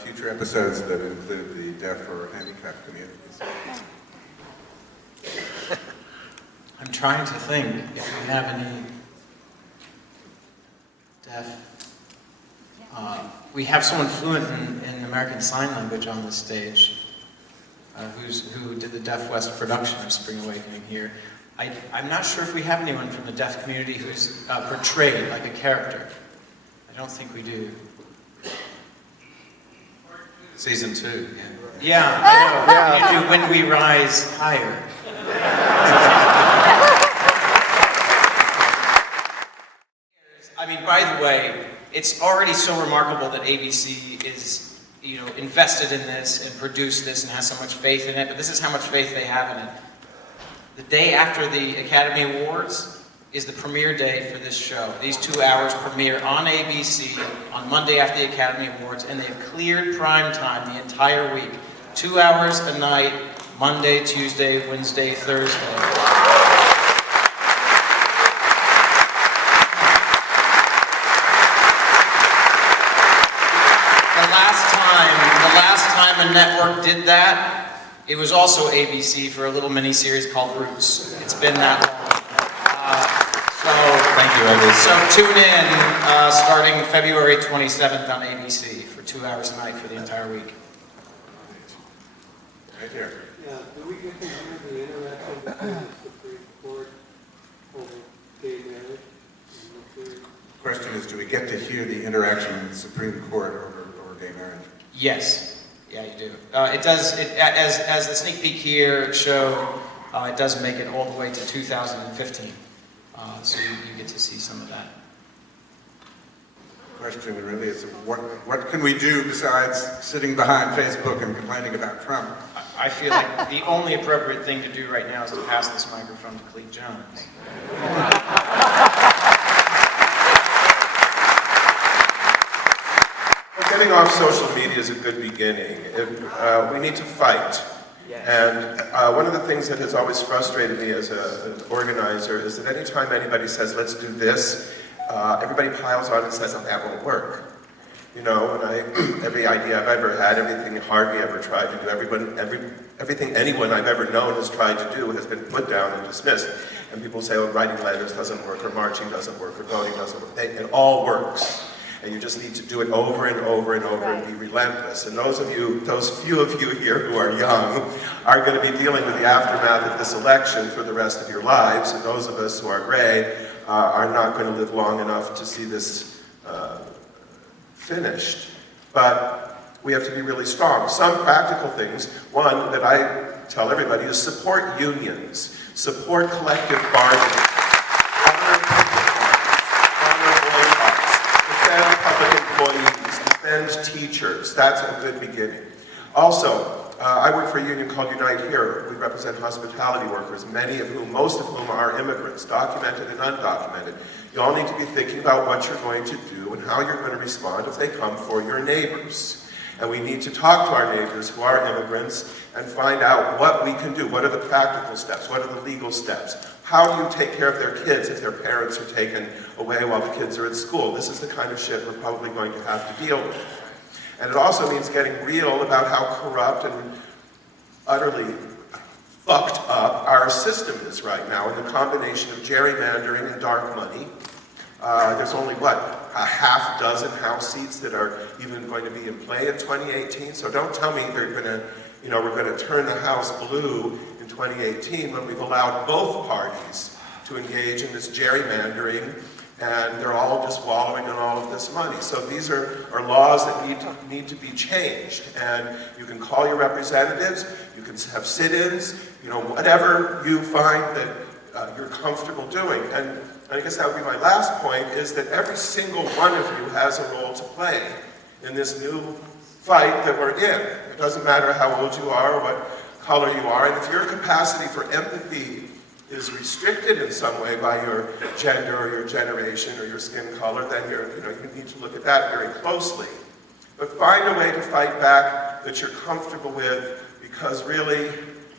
future episodes that include the deaf or handicapped communities? I'm trying to think if we have any deaf. We have someone fluent in American Sign Language on the stage, who did the Deaf West production of Spring Awakening here. I'm not sure if we have anyone from the deaf community who's portrayed like a character. I don't think we do. Season 2, yeah. Yeah, I know. Yeah. You do When We Rise Higher. I mean, by the way, it's already so remarkable that ABC is, invested in this and produced this and has so much faith in it, but this is how much faith they have in it. The day after the Academy Awards is the premiere day for this show. These 2 hours premiere on ABC on Monday after the Academy Awards, and they've cleared prime time the entire week. 2 hours a night, Monday, Tuesday, Wednesday, Thursday. The last time a network did that, it was also ABC for a little mini-series called Roots. It's been that long. Thank you, everyone. So tune in starting February 27th on ABC for 2 hours a night for the entire week. Right here. Yeah, do we get to hear the interaction between the Supreme Court over gay marriage? The question is, do we get to hear the interaction in the Supreme Court over gay marriage? Yes. Yeah, you do. It does, as the sneak peek here showed, it does make it all the way to 2015. So you get to see some of that. The question really is, what can we do besides sitting behind Facebook and complaining about Trump? I feel like the only appropriate thing to do right now is to pass this microphone to Cleve Jones. Getting off social media is a good beginning. We need to fight. Yes. And one of the things that has always frustrated me as an organizer is that anytime anybody says, let's do this, everybody piles on and says, oh, that won't work. You know, every idea I've ever had, everything Harvey ever tried to do, everything anyone I've ever known has tried to do has been put down and dismissed. And people say, oh, writing letters doesn't work, or marching doesn't work, or voting doesn't work. It all works. And you just need to do it over and over and over and be relentless. And those few of you here who are young are going to be dealing with the aftermath of this election for the rest of your lives. And those of us who are gray are not going to live long enough to see this finished. But we have to be really strong. Some practical things, one that I tell everybody is support unions, support collective bargaining, defend teachers. That's a good beginning. Also, I work for a union called Unite Here. We represent hospitality workers, most of whom are immigrants, documented and undocumented. You all need to be thinking about what you're going to do and how you're going to respond if they come for your neighbors. And we need to talk to our neighbors who are immigrants and find out what we can do. What are the practical steps? What are the legal steps? How do you take care of their kids if their parents are taken away while the kids are at school? This is the kind of shit we're probably going to have to deal with. And it also means getting real about how corrupt and utterly fucked up our system is right now in the combination of gerrymandering and dark money. There's only, a half dozen House seats that are even going to be in play in 2018. So don't tell me we're going to turn the House blue in 2018 when we've allowed both parties to engage in this gerrymandering, and they're all just wallowing in all of this money. So these are laws that need to be changed, and you can call your representatives, you can have sit-ins, whatever you find that you're comfortable doing. And I guess that would be my last point, is that every single one of you has a role to play in this new fight that we're in. It doesn't matter how old you are or what color you are, and if your capacity for empathy is restricted in some way by your gender or your generation or your skin color, then you need to look at that very closely. But find a way to fight back that you're comfortable with, because really,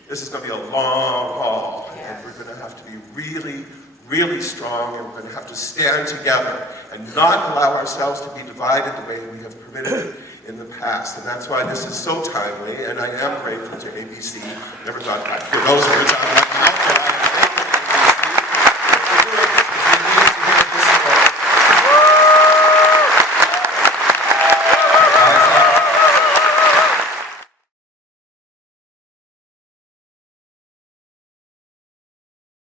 this is going to be a long haul, and we're going to have to be really, really strong, and we're going to have to stand together and not allow ourselves to be divided the way we have permitted it in the past. And that's why this is so timely, and I am grateful to ABC. Never thought I'd hear those every time.